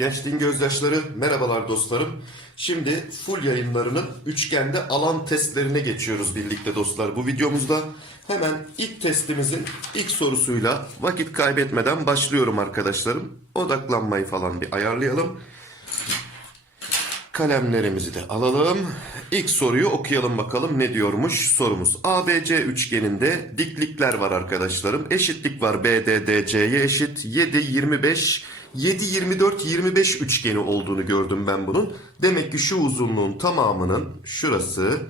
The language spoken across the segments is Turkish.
Gençliğin gözyaşları merhabalar dostlarım. Şimdi full yayınlarının üçgende alan testlerine geçiyoruz birlikte dostlar bu videomuzda. Hemen ilk testimizin ilk sorusuyla vakit kaybetmeden başlıyorum arkadaşlarım. Odaklanmayı falan bir ayarlayalım. Kalemlerimizi de alalım. İlk soruyu okuyalım bakalım ne diyormuş sorumuz. ABC üçgeninde diklikler var arkadaşlarım. Eşitlik var BDDC'ye eşit 7, 25, 7, 24, 25 üçgeni olduğunu gördüm ben bunun. Demek ki şu uzunluğun tamamının şurası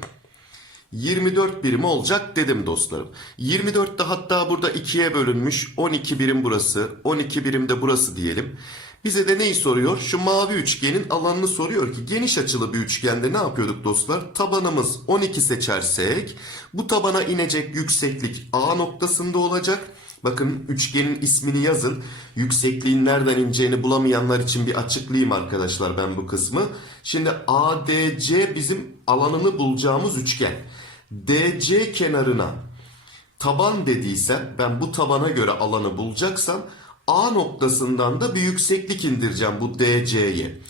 24 birim olacak dedim dostlarım. 24 de hatta burada 2'ye bölünmüş. 12 birim burası. 12 birim de burası diyelim. Bize de neyi soruyor? Şu mavi üçgenin alanını soruyor ki geniş açılı bir üçgende ne yapıyorduk dostlar? Tabanımız 12 seçersek bu tabana inecek yükseklik A noktasında olacak. Bakın üçgenin ismini yazın. Yüksekliğin nereden ineceğini bulamayanlar için bir açıklayayım arkadaşlar ben bu kısmı. Şimdi ADC bizim alanını bulacağımız üçgen. DC kenarına taban dediysem ben bu tabana göre alanı bulacaksam A noktasından da bir yükseklik indireceğim bu DC'ye.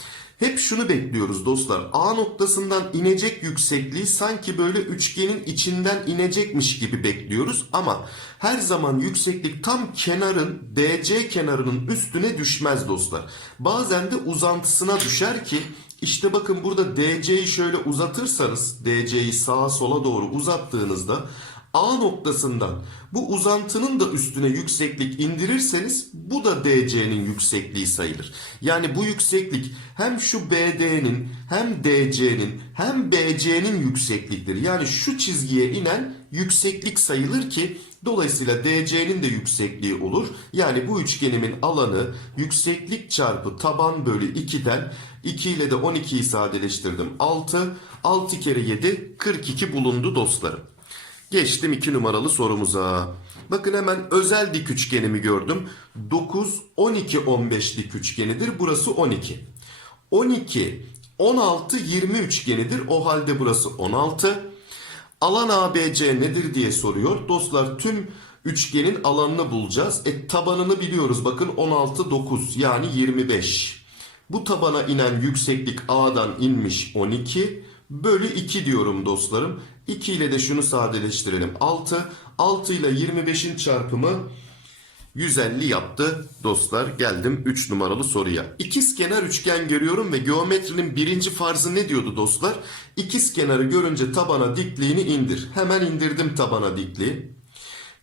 Hep şunu bekliyoruz dostlar. A noktasından inecek yüksekliği sanki böyle üçgenin içinden inecekmiş gibi bekliyoruz ama her zaman yükseklik tam kenarın DC kenarının üstüne düşmez dostlar. Bazen de uzantısına düşer ki işte bakın burada DC'yi şöyle uzatırsanız DC'yi sağa sola doğru uzattığınızda A noktasından bu uzantının da üstüne yükseklik indirirseniz bu da DC'nin yüksekliği sayılır. Yani bu yükseklik hem şu BD'nin hem DC'nin hem BC'nin yüksekliktir. Yani şu çizgiye inen yükseklik sayılır ki dolayısıyla DC'nin de yüksekliği olur. Yani bu üçgenimin alanı yükseklik çarpı taban bölü 2'den 2 ile de 12'yi sadeleştirdim. 6, 6 kere 7 42 bulundu dostlarım. Geçtim 2 numaralı sorumuza. Bakın hemen özel dik üçgenimi gördüm. 9, 12, 15 dik üçgenidir. Burası 12. 12, 16, 20 üçgenidir. O halde burası 16. Alan ABC nedir diye soruyor. Dostlar tüm üçgenin alanını bulacağız. E tabanını biliyoruz. Bakın 16, 9 yani 25. Bu tabana inen yükseklik A'dan inmiş 12 bölü 2 diyorum dostlarım. 2 ile de şunu sadeleştirelim. 6. 6 ile 25'in çarpımı 150 yaptı dostlar. Geldim 3 numaralı soruya. İkizkenar üçgen görüyorum ve geometrinin birinci farzı ne diyordu dostlar? İkizkenarı görünce tabana dikliğini indir. Hemen indirdim tabana dikliği.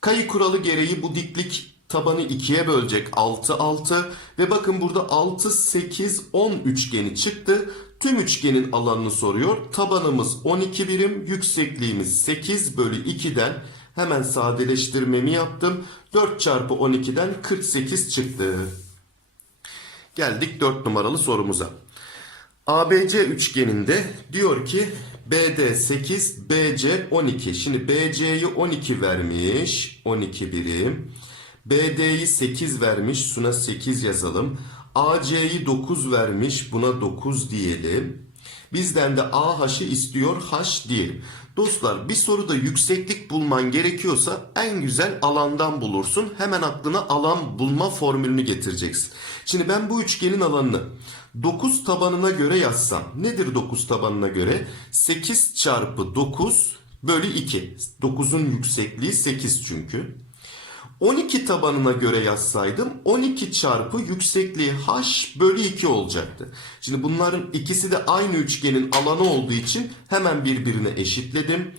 Kayı kuralı gereği bu diklik tabanı ikiye bölecek 6 6 ve bakın burada 6 8 10 üçgeni çıktı. Tüm üçgenin alanını soruyor. Tabanımız 12 birim, yüksekliğimiz 8 bölü 2'den hemen sadeleştirmemi yaptım. 4 çarpı 12'den 48 çıktı. Geldik 4 numaralı sorumuza. ABC üçgeninde diyor ki BD 8, BC 12. Şimdi BC'yi 12 vermiş. 12 birim. BD'yi 8 vermiş. Şuna 8 yazalım. AC'yi 9 vermiş. Buna 9 diyelim. Bizden de AH'ı istiyor. H diyelim. Dostlar bir soruda yükseklik bulman gerekiyorsa en güzel alandan bulursun. Hemen aklına alan bulma formülünü getireceksin. Şimdi ben bu üçgenin alanını 9 tabanına göre yazsam. Nedir 9 tabanına göre? 8 çarpı 9 bölü 2. 9'un yüksekliği 8 çünkü. 12 tabanına göre yazsaydım 12 çarpı yüksekliği h bölü 2 olacaktı. Şimdi bunların ikisi de aynı üçgenin alanı olduğu için hemen birbirine eşitledim.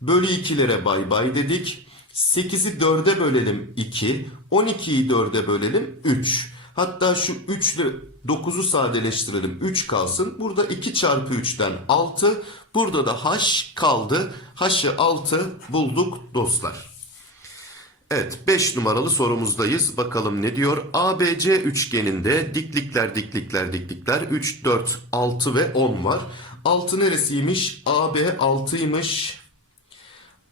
Bölü 2'lere bay bay dedik. 8'i 4'e bölelim 2. 12'yi 4'e bölelim 3. Hatta şu 3 ile 9'u sadeleştirelim 3 kalsın. Burada 2 çarpı 3'ten 6. Burada da h kaldı. h'ı 6 bulduk dostlar. Evet 5 numaralı sorumuzdayız. Bakalım ne diyor? ABC üçgeninde diklikler diklikler diklikler 3, 4, 6 ve 10 var. 6 neresiymiş? AB 6'ymış.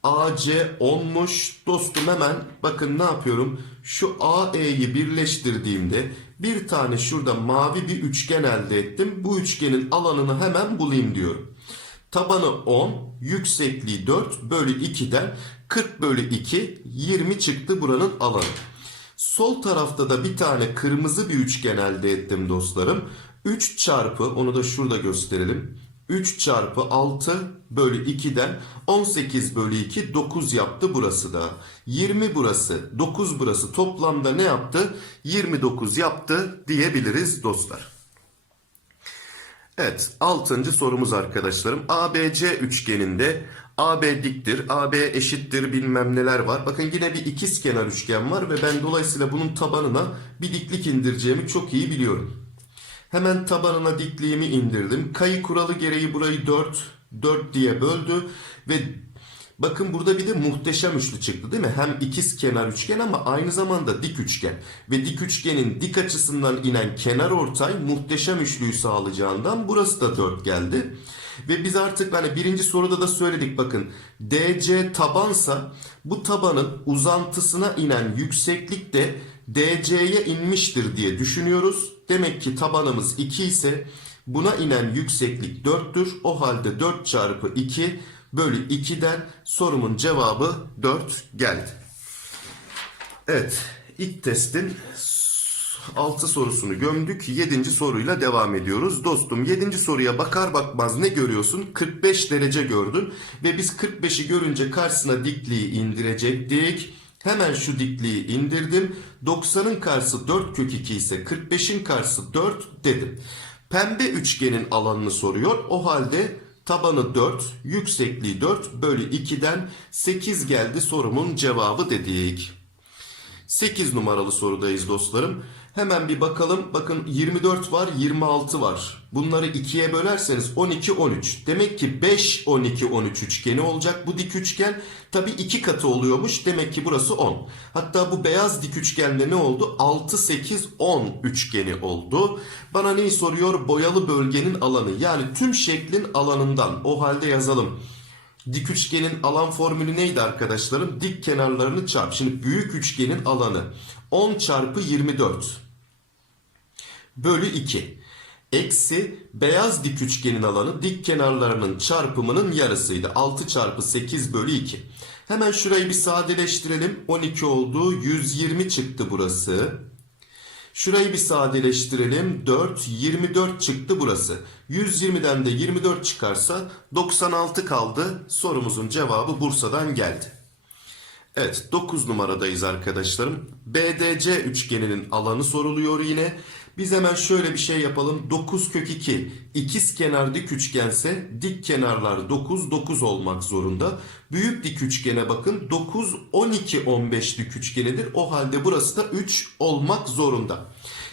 AC 10'muş. Dostum hemen bakın ne yapıyorum? Şu AE'yi birleştirdiğimde bir tane şurada mavi bir üçgen elde ettim. Bu üçgenin alanını hemen bulayım diyorum. Tabanı 10, yüksekliği 4 bölü 2'den 40 bölü 2 20 çıktı buranın alanı. Sol tarafta da bir tane kırmızı bir üçgen elde ettim dostlarım. 3 çarpı onu da şurada gösterelim. 3 çarpı 6 bölü 2'den 18 bölü 2 9 yaptı burası da. 20 burası 9 burası toplamda ne yaptı? 29 yaptı diyebiliriz dostlar. Evet, altıncı sorumuz arkadaşlarım. ABC üçgeninde AB diktir, AB eşittir bilmem neler var. Bakın yine bir ikiz kenar üçgen var ve ben dolayısıyla bunun tabanına bir diklik indireceğimi çok iyi biliyorum. Hemen tabanına dikliğimi indirdim. Kayı kuralı gereği burayı 4, 4 diye böldü ve Bakın burada bir de muhteşem üçlü çıktı değil mi? Hem ikiz kenar üçgen ama aynı zamanda dik üçgen. Ve dik üçgenin dik açısından inen kenar ortay muhteşem üçlüyü sağlayacağından burası da 4 geldi. Ve biz artık hani birinci soruda da söyledik bakın. DC tabansa bu tabanın uzantısına inen yükseklik de DC'ye inmiştir diye düşünüyoruz. Demek ki tabanımız 2 ise buna inen yükseklik 4'tür. O halde 4 çarpı 2 bölü 2'den sorumun cevabı 4 geldi. Evet ilk testin 6 sorusunu gömdük. 7. soruyla devam ediyoruz. Dostum 7. soruya bakar bakmaz ne görüyorsun? 45 derece gördün ve biz 45'i görünce karşısına dikliği indirecektik. Hemen şu dikliği indirdim. 90'ın karşısı 4 kök 2 ise 45'in karşısı 4 dedim. Pembe üçgenin alanını soruyor. O halde tabanı 4, yüksekliği 4 bölü 2'den 8 geldi sorumun cevabı dedik. 8 numaralı sorudayız dostlarım. Hemen bir bakalım. Bakın 24 var, 26 var. Bunları 2'ye bölerseniz 12, 13. Demek ki 5, 12, 13 üçgeni olacak. Bu dik üçgen tabi 2 katı oluyormuş. Demek ki burası 10. Hatta bu beyaz dik üçgende ne oldu? 6, 8, 10 üçgeni oldu. Bana neyi soruyor? Boyalı bölgenin alanı. Yani tüm şeklin alanından. O halde yazalım. Dik üçgenin alan formülü neydi arkadaşlarım? Dik kenarlarını çarp. Şimdi büyük üçgenin alanı 10 çarpı 24 bölü 2. Eksi beyaz dik üçgenin alanı dik kenarlarının çarpımının yarısıydı. 6 çarpı 8 bölü 2. Hemen şurayı bir sadeleştirelim. 12 oldu. 120 çıktı burası. Şurayı bir sadeleştirelim. 4, 24 çıktı burası. 120'den de 24 çıkarsa 96 kaldı. Sorumuzun cevabı Bursa'dan geldi. Evet 9 numaradayız arkadaşlarım. BDC üçgeninin alanı soruluyor yine. Biz hemen şöyle bir şey yapalım. 9 kök 2 ikiz kenar dik üçgense dik kenarlar 9 9 olmak zorunda. Büyük dik üçgene bakın 9 12 15 dik üçgenidir. O halde burası da 3 olmak zorunda.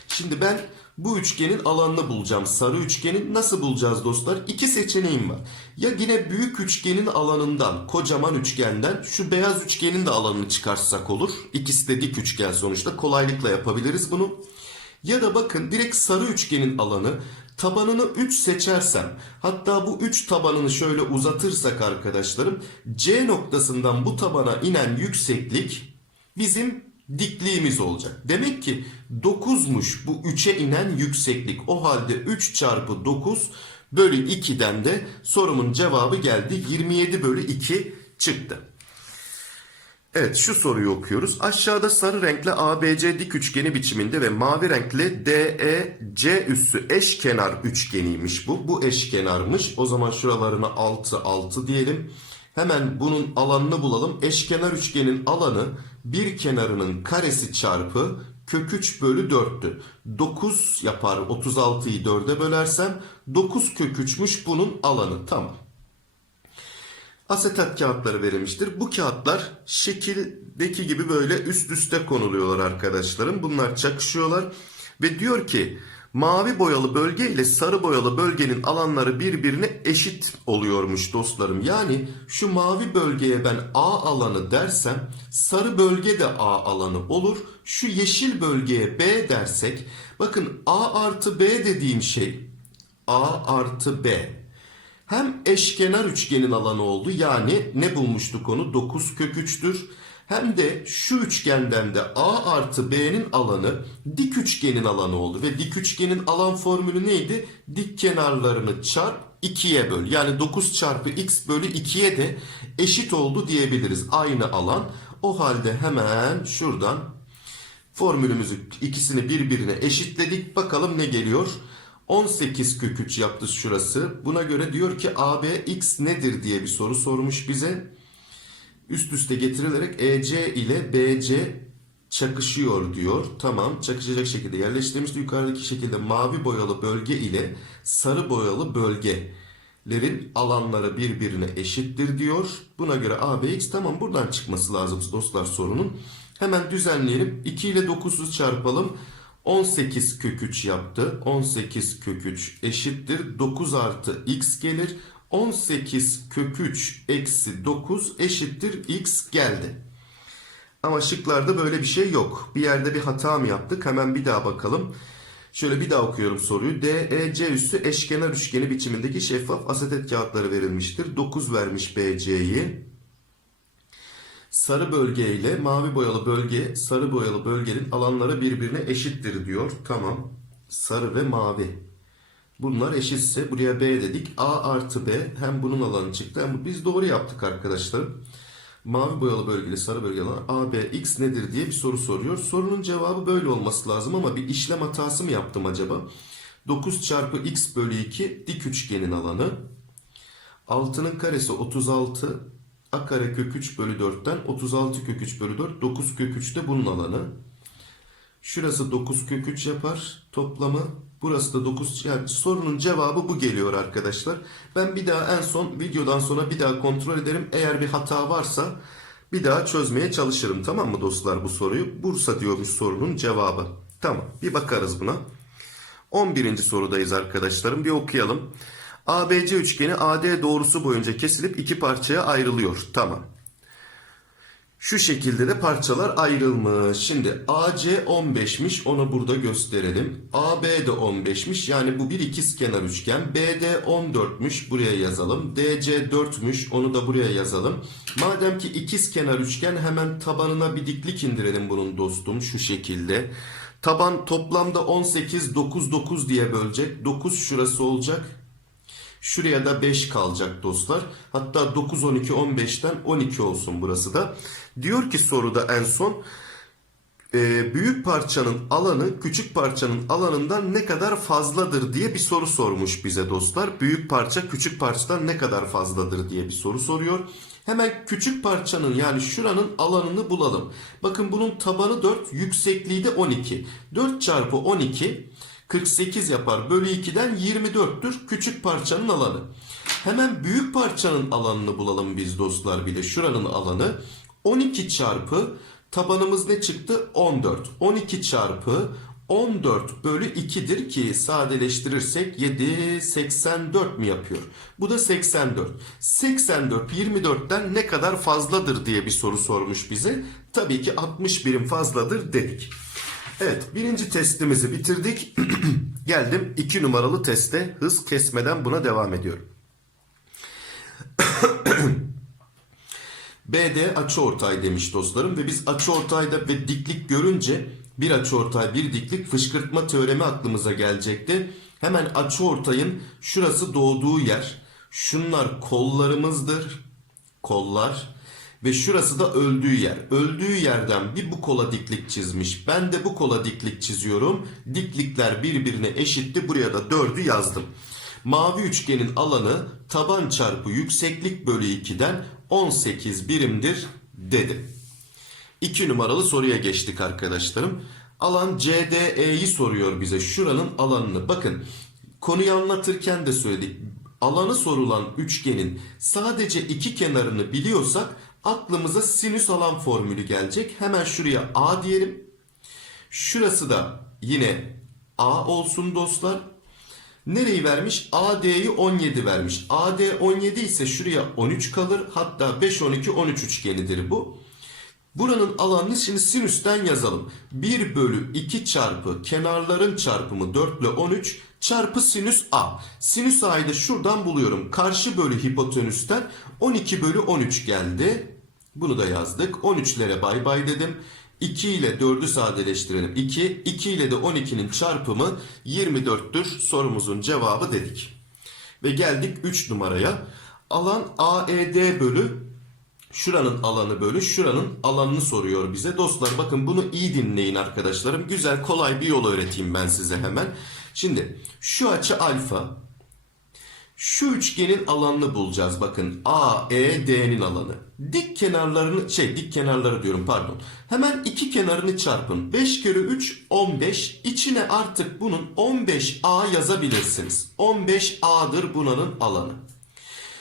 Şimdi ben bu üçgenin alanını bulacağım. Sarı üçgenin nasıl bulacağız dostlar? İki seçeneğim var. Ya yine büyük üçgenin alanından, kocaman üçgenden şu beyaz üçgenin de alanını çıkarsak olur. İkisi de dik üçgen sonuçta. Kolaylıkla yapabiliriz bunu. Ya da bakın direkt sarı üçgenin alanı tabanını 3 seçersem hatta bu 3 tabanını şöyle uzatırsak arkadaşlarım C noktasından bu tabana inen yükseklik bizim dikliğimiz olacak. Demek ki 9'muş bu 3'e inen yükseklik. O halde 3 çarpı 9 bölü 2'den de sorumun cevabı geldi. 27 bölü 2 çıktı. Evet şu soruyu okuyoruz. Aşağıda sarı renkli ABC dik üçgeni biçiminde ve mavi renkli DEC üssü eşkenar üçgeniymiş bu. Bu eşkenarmış. O zaman şuralarına 6 6 diyelim. Hemen bunun alanını bulalım. Eşkenar üçgenin alanı bir kenarının karesi çarpı kök 3 bölü 4'tü. 9 yapar 36'yı 4'e bölersem 9 kök 3'müş bunun alanı. Tamam asetat kağıtları verilmiştir. Bu kağıtlar şekildeki gibi böyle üst üste konuluyorlar arkadaşlarım. Bunlar çakışıyorlar ve diyor ki mavi boyalı bölge ile sarı boyalı bölgenin alanları birbirine eşit oluyormuş dostlarım. Yani şu mavi bölgeye ben A alanı dersem sarı bölge de A alanı olur. Şu yeşil bölgeye B dersek bakın A artı B dediğim şey A artı B hem eşkenar üçgenin alanı oldu. Yani ne bulmuştuk onu? 9 kök 3'tür. Hem de şu üçgenden de A artı B'nin alanı dik üçgenin alanı oldu. Ve dik üçgenin alan formülü neydi? Dik kenarlarını çarp 2'ye böl. Yani 9 çarpı x bölü 2'ye de eşit oldu diyebiliriz. Aynı alan. O halde hemen şuradan Formülümüzü ikisini birbirine eşitledik. Bakalım ne geliyor? 18 kök 3 yaptı şurası. Buna göre diyor ki AB x nedir diye bir soru sormuş bize. Üst üste getirilerek EC ile BC çakışıyor diyor. Tamam çakışacak şekilde yerleştirilmişti. Yukarıdaki şekilde mavi boyalı bölge ile sarı boyalı bölgelerin alanları birbirine eşittir diyor. Buna göre ABX tamam buradan çıkması lazım dostlar sorunun. Hemen düzenleyelim. 2 ile 9'u çarpalım. 18 kök 3 yaptı. 18 kök 3 eşittir. 9 artı x gelir. 18 kök 3 eksi 9 eşittir x geldi. Ama şıklarda böyle bir şey yok. Bir yerde bir hata mı yaptık? Hemen bir daha bakalım. Şöyle bir daha okuyorum soruyu. DEC üssü eşkenar üçgeni biçimindeki şeffaf asetet kağıtları verilmiştir. 9 vermiş BC'yi. Sarı bölge ile mavi boyalı bölge, sarı boyalı bölgenin alanları birbirine eşittir diyor. Tamam. Sarı ve mavi. Bunlar eşitse buraya B dedik. A artı B hem bunun alanı çıktı hem biz doğru yaptık arkadaşlarım. Mavi boyalı bölgeli sarı bölgeli alan AB x nedir diye bir soru soruyor. Sorunun cevabı böyle olması lazım ama bir işlem hatası mı yaptım acaba? 9 çarpı x bölü 2 dik üçgenin alanı. 6'nın karesi 36 a kare kök 3 bölü 4'ten 36 kök 3 bölü 4 9 kök 3 de bunun alanı. Şurası 9 kök 3 yapar toplamı. Burası da 9 yani sorunun cevabı bu geliyor arkadaşlar. Ben bir daha en son videodan sonra bir daha kontrol ederim. Eğer bir hata varsa bir daha çözmeye çalışırım. Tamam mı dostlar bu soruyu? Bursa diyormuş sorunun cevabı. Tamam bir bakarız buna. 11. sorudayız arkadaşlarım. Bir okuyalım. ABC üçgeni AD doğrusu boyunca kesilip iki parçaya ayrılıyor. Tamam. Şu şekilde de parçalar ayrılmış. Şimdi AC 15'miş onu burada gösterelim. AB de 15'miş yani bu bir ikizkenar üçgen. BD 14'müş buraya yazalım. DC 4'müş onu da buraya yazalım. Madem ki ikizkenar üçgen hemen tabanına bir diklik indirelim bunun dostum şu şekilde. Taban toplamda 18 9 9 diye bölecek. 9 şurası olacak. Şuraya da 5 kalacak dostlar. Hatta 9, 12, 15'ten 12 olsun burası da. Diyor ki soruda en son e, büyük parçanın alanı küçük parçanın alanından ne kadar fazladır diye bir soru sormuş bize dostlar. Büyük parça küçük parçadan ne kadar fazladır diye bir soru soruyor. Hemen küçük parçanın yani şuranın alanını bulalım. Bakın bunun tabanı 4, yüksekliği de 12. 4 çarpı 12 48 yapar. Bölü 2'den 24'tür küçük parçanın alanı. Hemen büyük parçanın alanını bulalım biz dostlar bir de şuranın alanı. 12 çarpı tabanımız ne çıktı? 14. 12 çarpı 14 bölü 2'dir ki sadeleştirirsek 7 84 mi yapıyor? Bu da 84. 84 24'ten ne kadar fazladır diye bir soru sormuş bize. Tabii ki 60 birim fazladır dedik. Evet birinci testimizi bitirdik. Geldim iki numaralı teste hız kesmeden buna devam ediyorum. BD açıortay demiş dostlarım ve biz açıortayda ve diklik görünce bir açıortay bir diklik fışkırtma teoremi aklımıza gelecekti. Hemen açıortayın şurası doğduğu yer. Şunlar kollarımızdır. Kollar. Ve şurası da öldüğü yer. Öldüğü yerden bir bu kola diklik çizmiş. Ben de bu kola diklik çiziyorum. Diklikler birbirine eşitti. Buraya da 4'ü yazdım. Mavi üçgenin alanı taban çarpı yükseklik bölü 2'den 18 birimdir dedim. 2 numaralı soruya geçtik arkadaşlarım. Alan CDE'yi soruyor bize. Şuranın alanını. Bakın konuyu anlatırken de söyledik. Alanı sorulan üçgenin sadece iki kenarını biliyorsak aklımıza sinüs alan formülü gelecek. Hemen şuraya A diyelim. Şurası da yine A olsun dostlar. Nereyi vermiş? AD'yi 17 vermiş. AD 17 ise şuraya 13 kalır. Hatta 5, 12, 13 üçgenidir bu. Buranın alanını şimdi sinüsten yazalım. 1 bölü 2 çarpı kenarların çarpımı 4 ile 13 çarpı sinüs A. Sinüs A'yı da şuradan buluyorum. Karşı bölü hipotenüsten 12 bölü 13 geldi. Bunu da yazdık. 13'lere bay bay dedim. 2 ile 4'ü sadeleştirelim. 2, 2 ile de 12'nin çarpımı 24'tür. Sorumuzun cevabı dedik. Ve geldik 3 numaraya. Alan AED bölü Şuranın alanı bölü şuranın alanını soruyor bize. Dostlar bakın bunu iyi dinleyin arkadaşlarım. Güzel kolay bir yol öğreteyim ben size hemen. Şimdi şu açı alfa. Şu üçgenin alanını bulacağız bakın. A, E, D'nin alanı. Dik kenarlarını şey dik kenarları diyorum pardon. Hemen iki kenarını çarpın. 5 kere 3 15. İçine artık bunun 15A yazabilirsiniz. 15A'dır bunun alanı.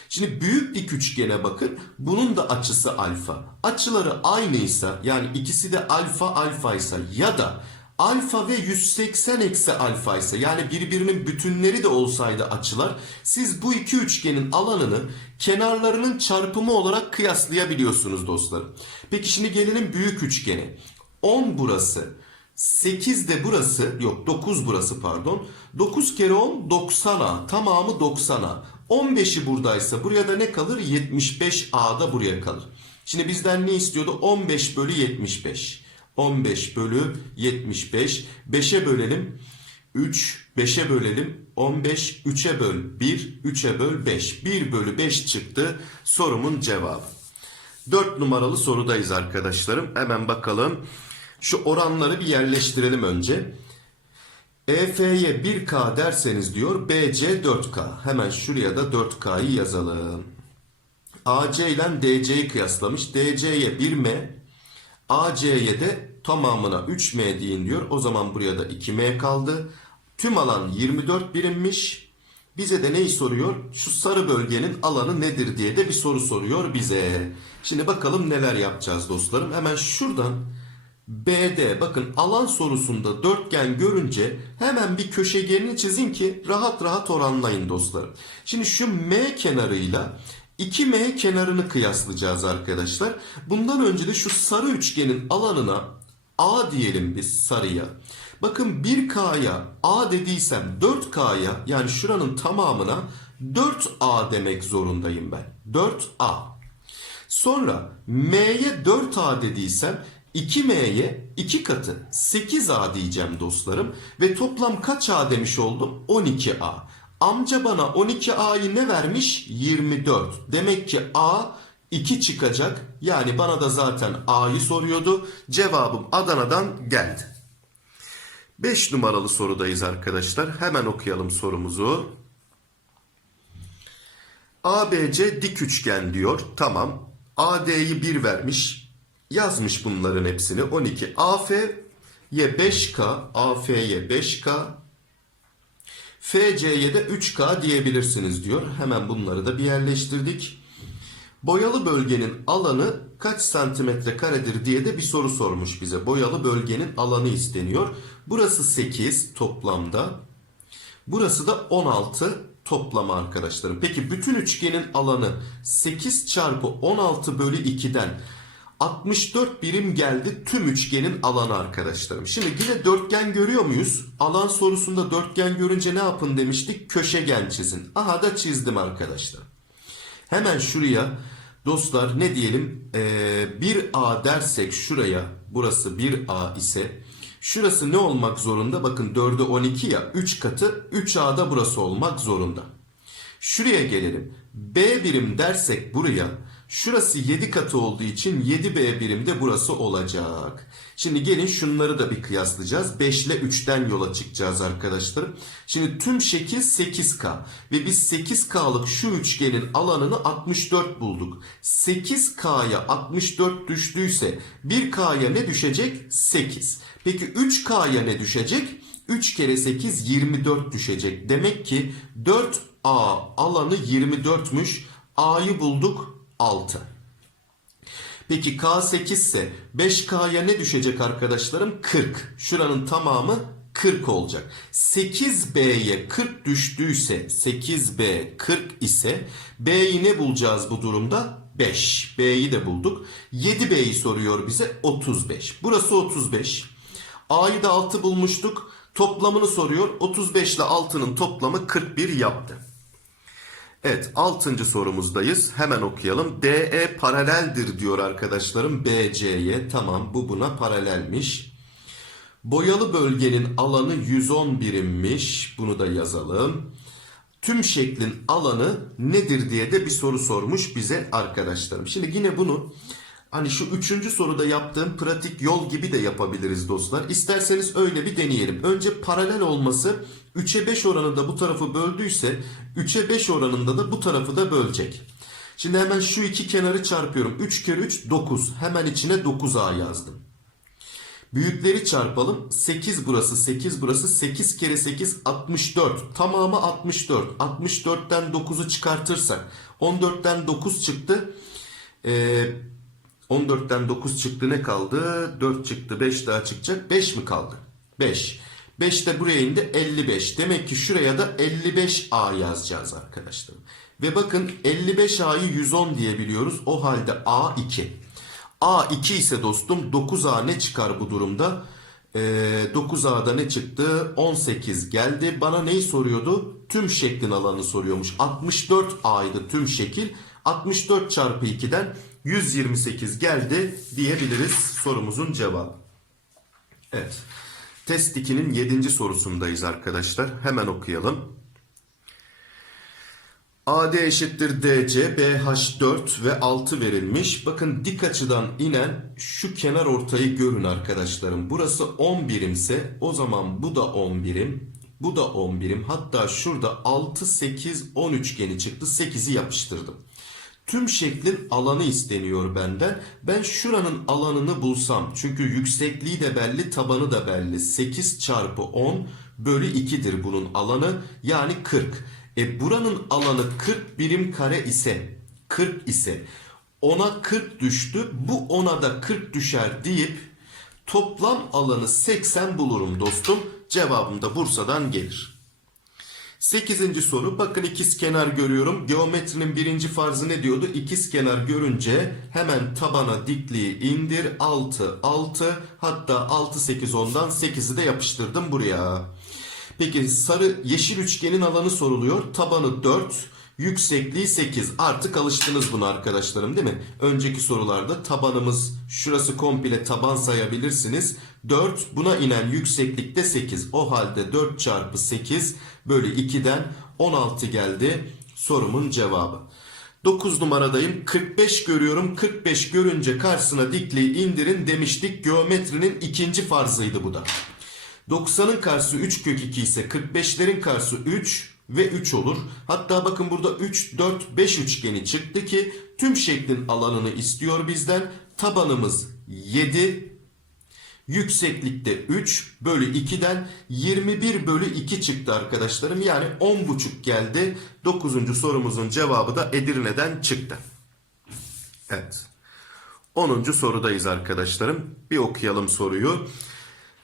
Şimdi büyük dik üçgene bakın. Bunun da açısı alfa. Açıları aynıysa yani ikisi de alfa alfaysa ya da alfa ve 180 eksi alfa ise yani birbirinin bütünleri de olsaydı açılar siz bu iki üçgenin alanını kenarlarının çarpımı olarak kıyaslayabiliyorsunuz dostlarım. Peki şimdi gelelim büyük üçgene. 10 burası. 8 de burası yok 9 burası pardon. 9 kere 10 90A tamamı 90A. 15'i buradaysa buraya da ne kalır? 75A da buraya kalır. Şimdi bizden ne istiyordu? 15 bölü 75. 15 bölü 75. 5'e bölelim. 3, 5'e bölelim. 15, 3'e böl 1, 3'e böl 5. 1 bölü 5 çıktı sorumun cevabı. 4 numaralı sorudayız arkadaşlarım. Hemen bakalım. Şu oranları bir yerleştirelim önce. EF'ye 1K derseniz diyor BC 4K. Hemen şuraya da 4K'yı yazalım. AC ile DC'yi kıyaslamış. DC'ye 1M, AC'ye de tamamına 3M deyin diyor. O zaman buraya da 2M kaldı. Tüm alan 24 birimmiş. Bize de neyi soruyor? Şu sarı bölgenin alanı nedir diye de bir soru soruyor bize. Şimdi bakalım neler yapacağız dostlarım. Hemen şuradan BD bakın alan sorusunda dörtgen görünce hemen bir köşegenini çizin ki rahat rahat oranlayın dostlarım. Şimdi şu M kenarıyla 2M kenarını kıyaslayacağız arkadaşlar. Bundan önce de şu sarı üçgenin alanına A diyelim biz sarıya. Bakın 1K'ya A dediysem 4K'ya yani şuranın tamamına 4A demek zorundayım ben. 4A. Sonra M'ye 4A dediysem 2M'ye 2 katı 8A diyeceğim dostlarım. Ve toplam kaç A demiş oldum? 12A. Amca bana 12A'yı ne vermiş? 24. Demek ki A 2 çıkacak. Yani bana da zaten A'yı soruyordu. Cevabım Adana'dan geldi. 5 numaralı sorudayız arkadaşlar. Hemen okuyalım sorumuzu. ABC dik üçgen diyor. Tamam. AD'yi 1 vermiş. Yazmış bunların hepsini. 12. AF'ye 5K. AF'ye 5K. FC'ye de 3K diyebilirsiniz diyor. Hemen bunları da bir yerleştirdik. Boyalı bölgenin alanı kaç santimetre karedir diye de bir soru sormuş bize. Boyalı bölgenin alanı isteniyor. Burası 8 toplamda. Burası da 16 toplama arkadaşlarım. Peki bütün üçgenin alanı 8 çarpı 16 bölü 2'den 64 birim geldi tüm üçgenin alanı arkadaşlarım. Şimdi yine dörtgen görüyor muyuz? Alan sorusunda dörtgen görünce ne yapın demiştik? Köşegen çizin. Aha da çizdim arkadaşlar. Hemen şuraya dostlar ne diyelim? Ee, 1A dersek şuraya burası 1A ise şurası ne olmak zorunda? Bakın 4'ü 12 ya 3 katı 3A'da burası olmak zorunda. Şuraya gelelim. B birim dersek buraya şurası 7 katı olduğu için 7B birim de burası olacak. Şimdi gelin şunları da bir kıyaslayacağız. 5 ile 3'ten yola çıkacağız arkadaşlarım. Şimdi tüm şekil 8K ve biz 8K'lık şu üçgenin alanını 64 bulduk. 8K'ya 64 düştüyse 1K'ya ne düşecek? 8. Peki 3K'ya ne düşecek? 3 kere 8 24 düşecek. Demek ki 4A alanı 24'müş. A'yı bulduk 6. Peki K8 ise 5K'ya ne düşecek arkadaşlarım? 40. Şuranın tamamı 40 olacak. 8B'ye 40 düştüyse 8B 40 ise B'yi ne bulacağız bu durumda? 5. B'yi de bulduk. 7B'yi soruyor bize 35. Burası 35. A'yı da 6 bulmuştuk. Toplamını soruyor. 35 ile 6'nın toplamı 41 yaptı. Evet 6. sorumuzdayız. Hemen okuyalım. DE paraleldir diyor arkadaşlarım BC'ye. Tamam bu buna paralelmiş. Boyalı bölgenin alanı 110 birimmiş. Bunu da yazalım. tüm şeklin alanı nedir diye de bir soru sormuş bize arkadaşlarım. Şimdi yine bunu hani şu üçüncü soruda yaptığım pratik yol gibi de yapabiliriz dostlar. İsterseniz öyle bir deneyelim. Önce paralel olması 3'e 5 oranında bu tarafı böldüyse 3'e 5 oranında da bu tarafı da bölecek. Şimdi hemen şu iki kenarı çarpıyorum. 3 kere 3 9. Hemen içine 9a yazdım. Büyükleri çarpalım. 8 burası, 8 burası. 8 kere 8 64. Tamamı 64. 64'ten 9'u çıkartırsak 14'ten 9 çıktı. Ee, 14'ten 9 çıktı ne kaldı? 4 çıktı 5 daha çıkacak. 5 mi kaldı? 5. 5 de buraya indi 55. Demek ki şuraya da 55A yazacağız arkadaşlar. Ve bakın 55A'yı 110 diye biliyoruz. O halde A2. A2 ise dostum 9A ne çıkar bu durumda? Ee, 9A'da ne çıktı? 18 geldi. Bana neyi soruyordu? Tüm şeklin alanı soruyormuş. 64A'ydı tüm şekil. 64 çarpı 2'den 128 geldi diyebiliriz sorumuzun cevabı. Evet. Test 2'nin 7. sorusundayız arkadaşlar. Hemen okuyalım. AD eşittir DC, BH 4 ve 6 verilmiş. Bakın dik açıdan inen şu kenar ortayı görün arkadaşlarım. Burası 10 birimse o zaman bu da 10 birim. Bu da 10 birim. Hatta şurada 6, 8, 10 üçgeni çıktı. 8'i yapıştırdım. Tüm şeklin alanı isteniyor benden. Ben şuranın alanını bulsam. Çünkü yüksekliği de belli, tabanı da belli. 8 çarpı 10 bölü 2'dir bunun alanı. Yani 40. E buranın alanı 40 birim kare ise 40 ise 10'a 40 düştü. Bu 10'a da 40 düşer deyip toplam alanı 80 bulurum dostum. Cevabım da Bursa'dan gelir. 8. soru. Bakın ikiz kenar görüyorum. Geometrinin birinci farzı ne diyordu? İkiz kenar görünce hemen tabana dikliği indir. 6, 6 hatta 6, 8, 10'dan 8'i de yapıştırdım buraya. Peki sarı yeşil üçgenin alanı soruluyor. Tabanı 4, yüksekliği 8. Artık alıştınız buna arkadaşlarım değil mi? Önceki sorularda tabanımız şurası komple taban sayabilirsiniz. 4 buna inen yükseklikte 8. O halde 4 çarpı 8 bölü 2'den 16 geldi sorumun cevabı. 9 numaradayım. 45 görüyorum. 45 görünce karşısına dikliği indirin demiştik. Geometrinin ikinci farzıydı bu da. 90'ın karşısı 3 kök 2 ise 45'lerin karşısı 3 ve 3 olur. Hatta bakın burada 3, 4, 5 üçgeni çıktı ki tüm şeklin alanını istiyor bizden. Tabanımız 7, yükseklikte 3 bölü 2'den 21 bölü 2 çıktı arkadaşlarım. Yani 10,5 geldi. 9. sorumuzun cevabı da Edirne'den çıktı. Evet. 10. sorudayız arkadaşlarım. Bir okuyalım soruyu.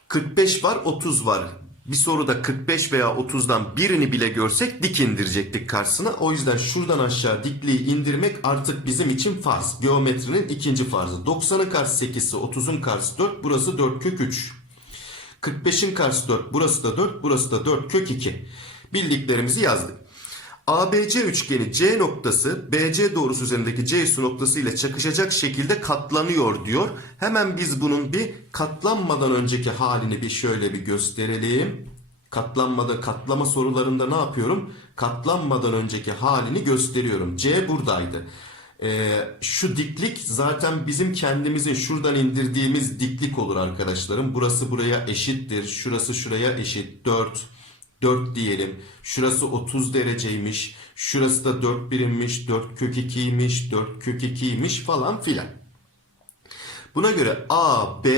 45 var 30 var. Bir soruda 45 veya 30'dan birini bile görsek dik indirecektik karşısına. O yüzden şuradan aşağı dikliği indirmek artık bizim için farz. Geometrinin ikinci farzı. 90'ın karşısı 8 ise 30'un karşısı 4. Burası 4 kök 3. 45'in karşısı 4. Burası da 4. Burası da 4 kök 2. Bildiklerimizi yazdık. ABC üçgeni C noktası BC doğrusu üzerindeki C üssü noktası ile çakışacak şekilde katlanıyor diyor. Hemen biz bunun bir katlanmadan önceki halini bir şöyle bir gösterelim. Katlanmada katlama sorularında ne yapıyorum? Katlanmadan önceki halini gösteriyorum. C buradaydı. Ee, şu diklik zaten bizim kendimizin şuradan indirdiğimiz diklik olur arkadaşlarım. Burası buraya eşittir. Şurası şuraya eşit. 4. 4 diyelim. Şurası 30 dereceymiş. Şurası da 4 birimmiş. 4 kök 2'ymiş. 4 kök 2'ymiş falan filan. Buna göre A, B,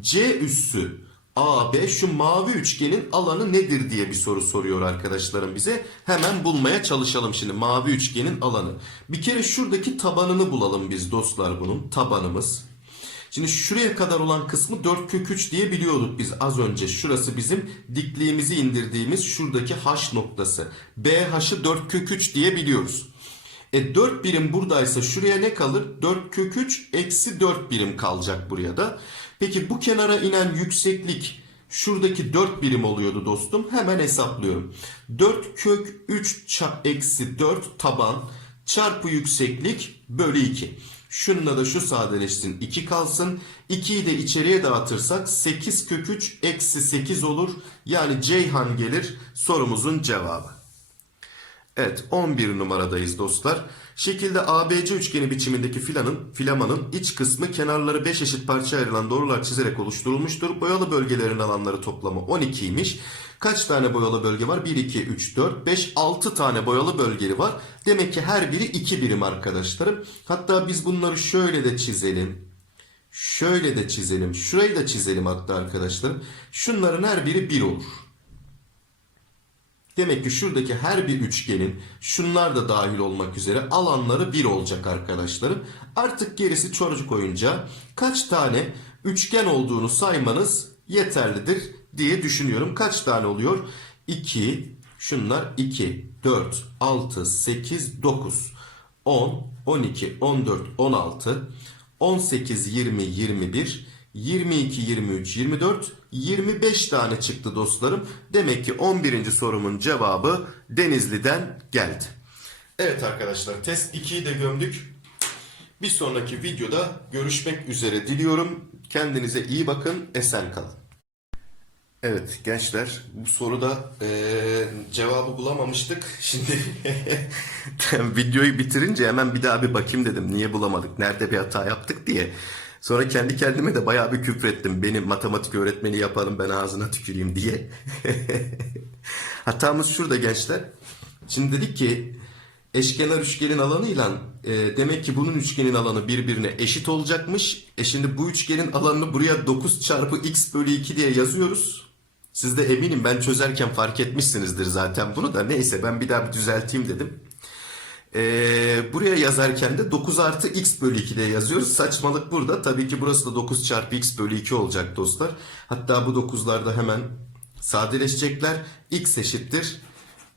C üssü A, B şu mavi üçgenin alanı nedir diye bir soru soruyor arkadaşlarım bize. Hemen bulmaya çalışalım şimdi mavi üçgenin alanı. Bir kere şuradaki tabanını bulalım biz dostlar bunun. Tabanımız. Şimdi şuraya kadar olan kısmı 4 kök 3 diye biliyorduk biz az önce. Şurası bizim dikliğimizi indirdiğimiz şuradaki H noktası. BH'ı 4 kök 3 diye biliyoruz. E 4 birim buradaysa şuraya ne kalır? 4 kök 3 eksi 4 birim kalacak buraya da. Peki bu kenara inen yükseklik şuradaki 4 birim oluyordu dostum. Hemen hesaplıyorum. 4 kök 3 eksi 4 taban çarpı yükseklik bölü 2. Şununla da şu sadeleşsin 2 kalsın. 2'yi de içeriye dağıtırsak 8 kök 3 eksi 8 olur. Yani Ceyhan gelir sorumuzun cevabı. Evet 11 numaradayız dostlar. Şekilde ABC üçgeni biçimindeki filanın, filamanın iç kısmı kenarları 5 eşit parçaya ayrılan doğrular çizerek oluşturulmuştur. Boyalı bölgelerin alanları toplamı 12'ymiş. Kaç tane boyalı bölge var? 1, 2, 3, 4, 5, 6 tane boyalı bölgeli var. Demek ki her biri 2 birim arkadaşlarım. Hatta biz bunları şöyle de çizelim. Şöyle de çizelim. Şurayı da çizelim hatta arkadaşlarım. Şunların her biri 1 olur. Demek ki şuradaki her bir üçgenin şunlar da dahil olmak üzere alanları 1 olacak arkadaşlarım. Artık gerisi çocuk oyuncağı. Kaç tane üçgen olduğunu saymanız yeterlidir diye düşünüyorum. Kaç tane oluyor? 2, şunlar 2, 4, 6, 8, 9, 10, 12, 14, 16, 18, 20, 21, 22, 23, 24, 25 tane çıktı dostlarım. Demek ki 11. sorumun cevabı Denizli'den geldi. Evet arkadaşlar test 2'yi de gömdük. Bir sonraki videoda görüşmek üzere diliyorum. Kendinize iyi bakın, esen kalın. Evet gençler bu soruda eee, cevabı bulamamıştık. Şimdi videoyu bitirince hemen bir daha bir bakayım dedim. Niye bulamadık? Nerede bir hata yaptık diye. Sonra kendi kendime de bayağı bir küfrettim. Beni matematik öğretmeni yaparım ben ağzına tüküreyim diye. Hatamız şurada gençler. Şimdi dedik ki eşkenar üçgenin alanıyla e, demek ki bunun üçgenin alanı birbirine eşit olacakmış. E şimdi bu üçgenin alanını buraya 9 çarpı x bölü 2 diye yazıyoruz. Siz de eminim ben çözerken fark etmişsinizdir zaten bunu da. Neyse ben bir daha bir düzelteyim dedim. Ee, buraya yazarken de 9 artı x bölü 2 diye yazıyoruz. Saçmalık burada. Tabii ki burası da 9 çarpı x bölü 2 olacak dostlar. Hatta bu 9'lar da hemen sadeleşecekler. x eşittir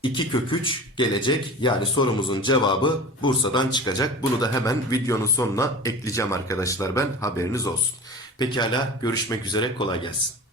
2 kök 3 gelecek. Yani sorumuzun cevabı Bursa'dan çıkacak. Bunu da hemen videonun sonuna ekleyeceğim arkadaşlar ben. Haberiniz olsun. Pekala görüşmek üzere kolay gelsin.